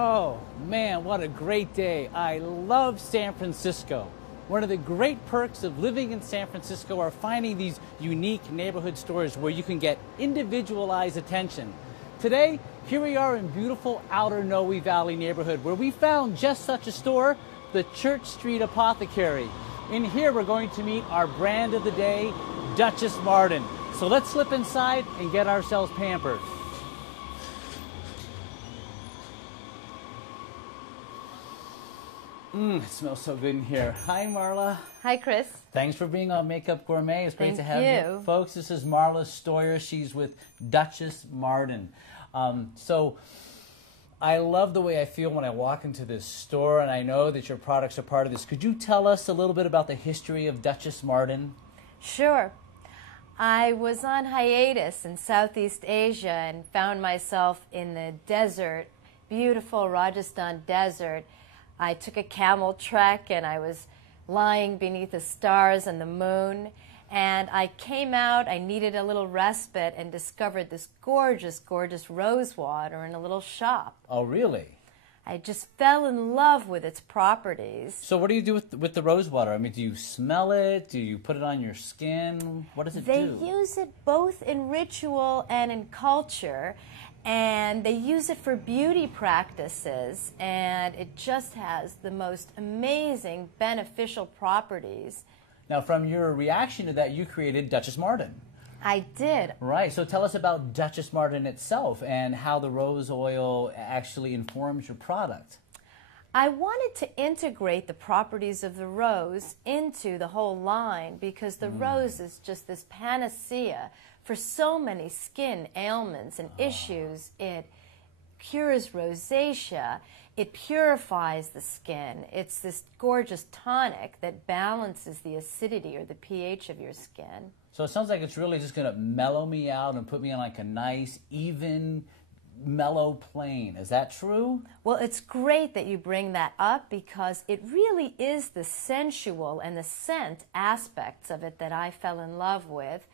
Oh man, what a great day. I love San Francisco. One of the great perks of living in San Francisco are finding these unique neighborhood stores where you can get individualized attention. Today, here we are in beautiful outer Noe Valley neighborhood where we found just such a store, the Church Street Apothecary. In here, we're going to meet our brand of the day, Duchess Marden. So let's slip inside and get ourselves pampered. It smells so good in here. Hi, Marla. Hi, Chris. Thanks for being on Makeup Gourmet. It's great to have you. Folks, this is Marla Steuer. She's with Duchess Marden. So I love the way I feel when I walk into this store, and I know that your products are part of this. Could you tell us a little bit about the history of Duchess Marden? Sure. I was on hiatus in Southeast Asia and found myself in the desert, beautiful Rajasthan desert. I took a camel trek and I was lying beneath the stars and the moon, and I came out, I needed a little respite, and discovered this gorgeous, gorgeous rose water in a little shop. Oh, really? I just fell in love with its properties. So what do you do with the rose water? I mean, do you smell it? Do you put it on your skin? What does it do? They use it both in ritual and in culture, and they use it for beauty practices, and it just has the most amazing beneficial properties. Now, from your reaction to that, you created Duchess Marden. I did. Right. So tell us about Duchess Marden itself and how the rose oil actually informs your product. I wanted to integrate the properties of the rose into the whole line because the rose is just this panacea for so many skin ailments and issues. It cures rosacea. It purifies the skin. It's this gorgeous tonic that balances the acidity or the pH of your skin. So it sounds like it's really just going to mellow me out and put me on like a nice, even, mellow plane. Is that true? Well, it's great that you bring that up because it really is the sensual and the scent aspects of it that I fell in love with.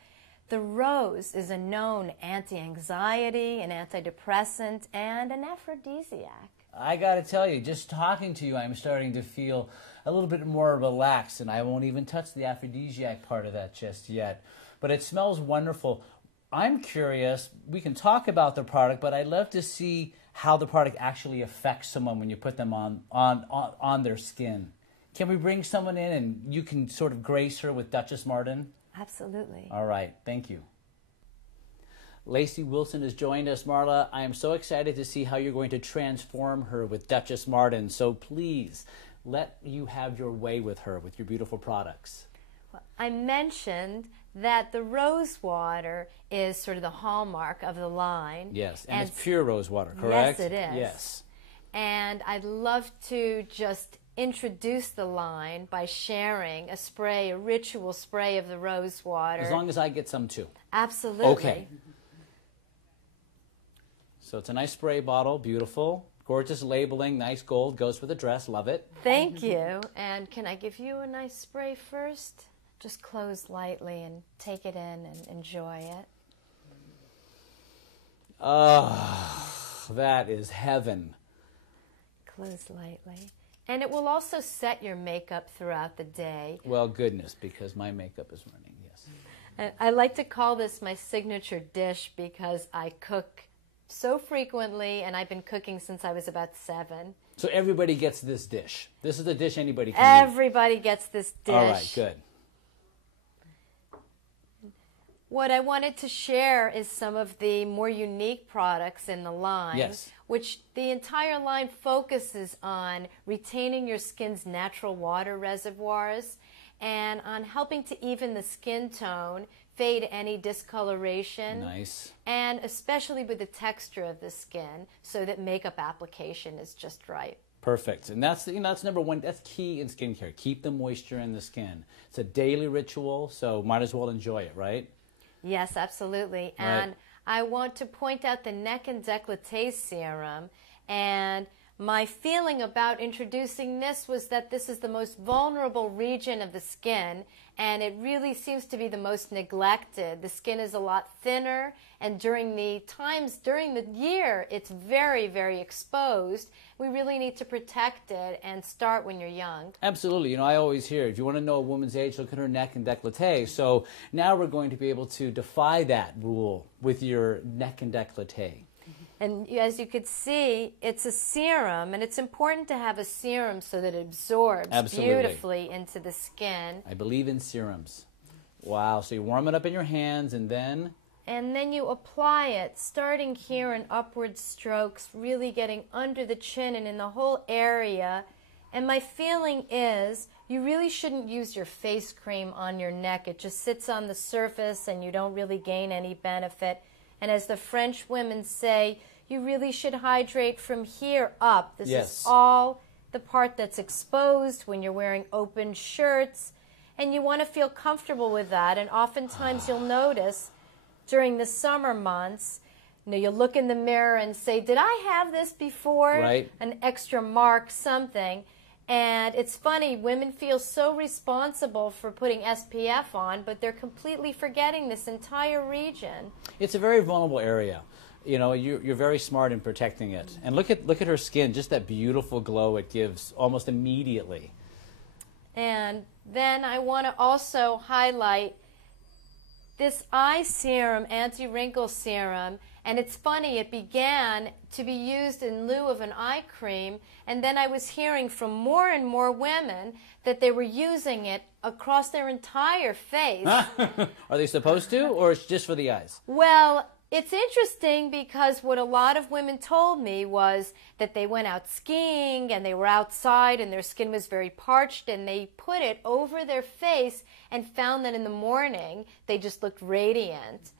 The rose is a known anti-anxiety, an antidepressant, and an aphrodisiac. I got to tell you, just talking to you, I'm starting to feel a little bit more relaxed, and I won't even touch the aphrodisiac part of that just yet. But it smells wonderful. I'm curious, we can talk about the product, but I'd love to see how the product actually affects someone when you put them on their skin. Can we bring someone in and you can sort of grace her with Duchess Marden? Absolutely. All right, thank you. Lacey Wilson has joined us. Marla, I am so excited to see how you're going to transform her with Duchess Marden. So please, let you have your way with her, with your beautiful products. Well, I mentioned that the rose water is sort of the hallmark of the line. Yes, and it's pure rose water, correct? Yes, it is. Yes. And I'd love to just introduce the line by sharing a spray, a ritual spray of the rose water. As long as I get some too. Absolutely. Okay. So it's a nice spray bottle, beautiful, gorgeous labeling, nice gold, goes with the dress, love it. Thank you. And can I give you a nice spray first? Just close lightly and take it in and enjoy it. Oh, that is heaven. Close lightly. And it will also set your makeup throughout the day. Well, goodness, because my makeup is running, yes. And I like to call this my signature dish because I cook so frequently, and I've been cooking since I was about 7. So everybody gets this dish. This is the dish anybody can eat. Everybody gets this dish. All right, good. What I wanted to share is some of the more unique products in the line, Yes. which the entire line focuses on retaining your skin's natural water reservoirs and on helping to even the skin tone, fade any discoloration, Nice. and especially with the texture of the skin so that makeup application is just right. Perfect. And that's, that's number one. That's key in skincare. Keep the moisture in the skin. It's a daily ritual, so might as well enjoy it, right? Yes, absolutely. Right. And I want to point out the neck and décolleté serum. And my feeling about introducing this was that this is the most vulnerable region of the skin, and it really seems to be the most neglected. The skin is a lot thinner, and during the year, it's very, very exposed. We really need to protect it and start when you're young. Absolutely. You know, I always hear, if you want to know a woman's age, look at her neck and décolleté. So now we're going to be able to defy that rule with your neck and décolleté. And as you could see, it's a serum, and it's important to have a serum so that it absorbs beautifully into the skin. I believe in serums. Wow, so you warm it up in your hands, and then? And then you apply it, starting here in upward strokes, really getting under the chin and in the whole area. And my feeling is you really shouldn't use your face cream on your neck. It just sits on the surface, and you don't really gain any benefit. And as the French women say, you really should hydrate from here up. This is all the part that's exposed when you're wearing open shirts. And you want to feel comfortable with that. And oftentimes you'll notice during the summer months, you know, you'll look in the mirror and say, did I have this before? Right. An extra mark, something. And it's funny, women feel so responsible for putting SPF on, but they're completely forgetting this entire region. It's a very vulnerable area. You know, you're very smart in protecting it. And look at her skin, just that beautiful glow it gives almost immediately. And then I want to also highlight this eye serum, anti-wrinkle serum. And it's funny, it began to be used in lieu of an eye cream, and then I was hearing from more and more women that they were using it across their entire face. Are they supposed to, or it's just for the eyes? Well, it's interesting because what a lot of women told me was that they went out skiing and they were outside and their skin was very parched, and they put it over their face and found that in the morning they just looked radiant.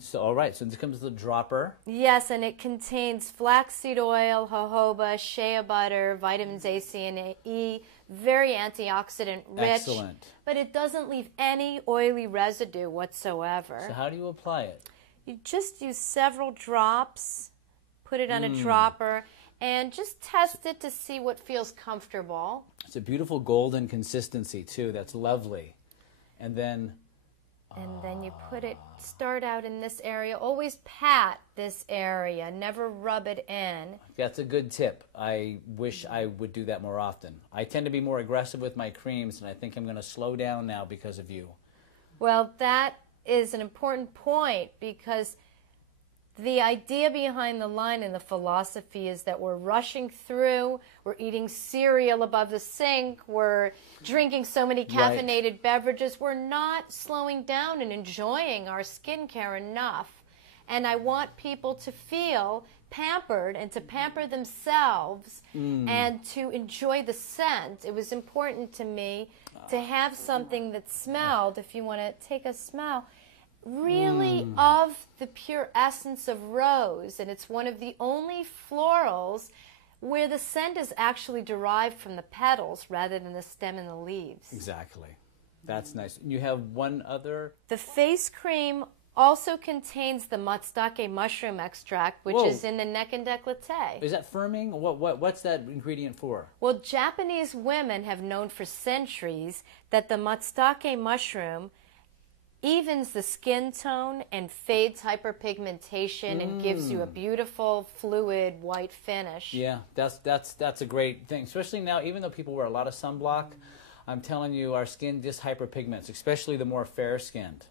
So, all right, so this comes the dropper. Yes, and it contains flaxseed oil, jojoba, shea butter, vitamins A, C, and E, very antioxidant rich. Excellent. But it doesn't leave any oily residue whatsoever. So how do you apply it? You just use several drops, put it on a dropper, and just test it to see what feels comfortable. It's a beautiful golden consistency, too. That's lovely. And then you put it, start out in this area. Always pat this area, never rub it in. That's a good tip. I wish I would do that more often. I tend to be more aggressive with my creams, and I think I'm going to slow down now because of you. Well, that is an important point, because the idea behind the line and the philosophy is that we're rushing through, we're eating cereal above the sink, we're drinking so many caffeinated beverages, we're not slowing down and enjoying our skincare enough. And I want people to feel pampered and to pamper themselves and to enjoy the scent. It was important to me to have something that smelled, if you want to take a smell, really of the pure essence of rose. And it's one of the only florals where the scent is actually derived from the petals rather than the stem and the leaves. Exactly. That's nice. You have one other? The face cream also contains the matsutake mushroom extract, which is in the neck and décolleté. Is that firming? What's that ingredient for? Well, Japanese women have known for centuries that the matsutake mushroom evens the skin tone and fades hyperpigmentation and gives you a beautiful, fluid, white finish. Yeah, that's a great thing. Especially now, even though people wear a lot of sunblock, I'm telling you, our skin just hyperpigments, especially the more fair-skinned.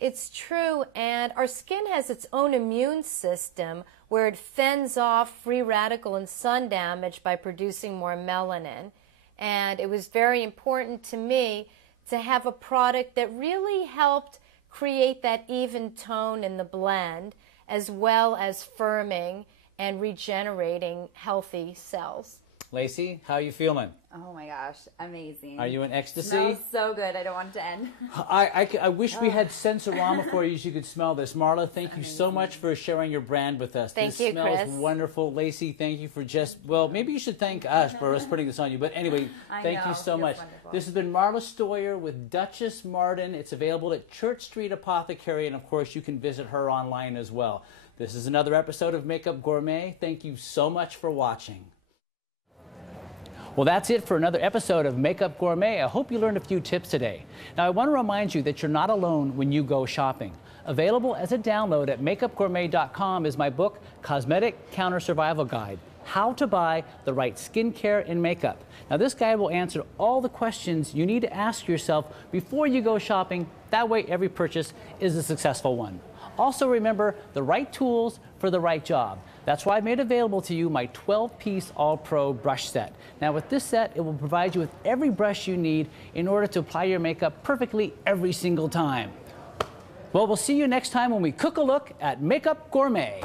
It's true, and our skin has its own immune system where it fends off free radical and sun damage by producing more melanin. And it was very important to me to have a product that really helped create that even tone in the blend, as well as firming and regenerating healthy cells. Lacey, how are you feeling? Oh my gosh, amazing. Are you in ecstasy? Smells so good. I don't want it to end. I wish we had Sensorama for you so you could smell this. Marla, thank you so much for sharing your brand with us. Thank this you, smells Chris. wonderful. Lacey, thank you for maybe you should thank us for us putting this on you. But anyway, thank you so much. Wonderful. This has been Marla Steuer with Duchess Marden. It's available at Church Street Apothecary, and of course you can visit her online as well. This is another episode of Makeup Gourmet. Thank you so much for watching. Well, that's it for another episode of Makeup Gourmet. I hope you learned a few tips today. Now, I want to remind you that you're not alone when you go shopping. Available as a download at makeupgourmet.com is my book, Cosmetic Counter Survival Guide: How to Buy the Right Skincare and Makeup. Now, this guide will answer all the questions you need to ask yourself before you go shopping. That way, every purchase is a successful one. Also, remember the right tools for the right job. That's why I made available to you my 12-piece All-Pro brush set. Now, with this set, it will provide you with every brush you need in order to apply your makeup perfectly every single time. Well, we'll see you next time when we cook a look at Makeup Gourmet.